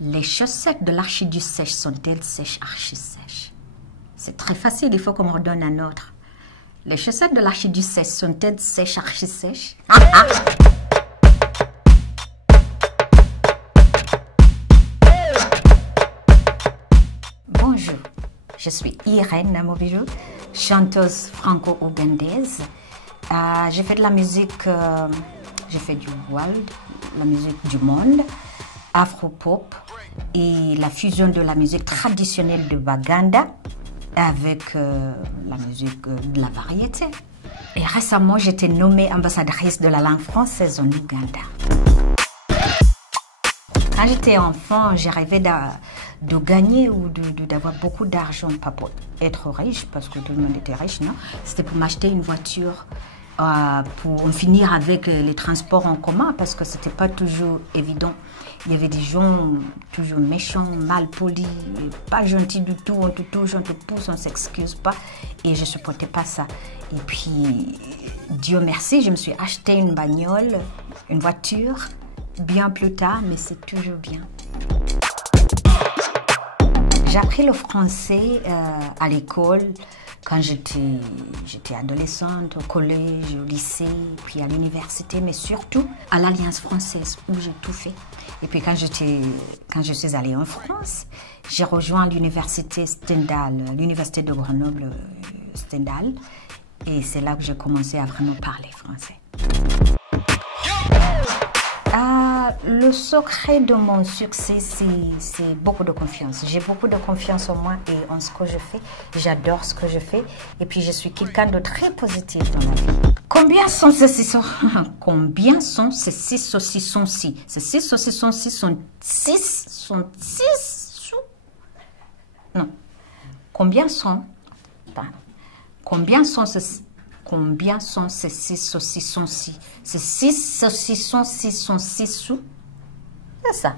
Les chaussettes de l'archiduchesse sont-elles sèches, archi-sèches? C'est très facile, il faut qu'on me redonne un autre. Les chaussettes de l'archiduchesse sont-elles sèches, archi-sèches? Bonjour, je suis Irène Namobijo, chanteuse franco-ougandaise. J'ai fait de la musique, j'ai fait du world, la musique du monde, afro-pop et la fusion de la musique traditionnelle de Baganda avec la musique de la variété. Et récemment, j'ai été nommée ambassadrice de la langue française en Ouganda. Quand j'étais enfant, j'ai rêvé de gagner ou d'avoir beaucoup d'argent, pas pour être riche, parce que tout le monde était riche, non? C'était pour m'acheter une voiture, pour en finir avec les transports en commun, parce que c'était pas toujours évident. Il y avait des gens toujours méchants, mal polis, pas gentils du tout, on te touche, on te pousse, on s'excuse pas, et je supportais pas ça. Et puis, Dieu merci, je me suis acheté une bagnole, une voiture, bien plus tard, mais c'est toujours bien. J'ai appris le français à l'école quand j'étais adolescente, au collège, au lycée, puis à l'université, mais surtout à l'Alliance française où j'ai tout fait. Et puis quand je suis allée en France, j'ai rejoint l'université Stendhal, l'université de Grenoble Stendhal, et c'est là que j'ai commencé à vraiment parler français. Le secret de mon succès, c'est beaucoup de confiance. J'ai beaucoup de confiance en moi et en ce que je fais. J'adore ce que je fais. Et puis, je suis quelqu'un de très positif dans ma vie. Combien sont ces 6 Combien sont ces 6 saucissons-ci? Ces 6 saucissons-ci sont 6 sous? Non. Combien sont ces 6 saucissons-ci? Ces 6 saucissons-ci sont 6 sous? C'est ça.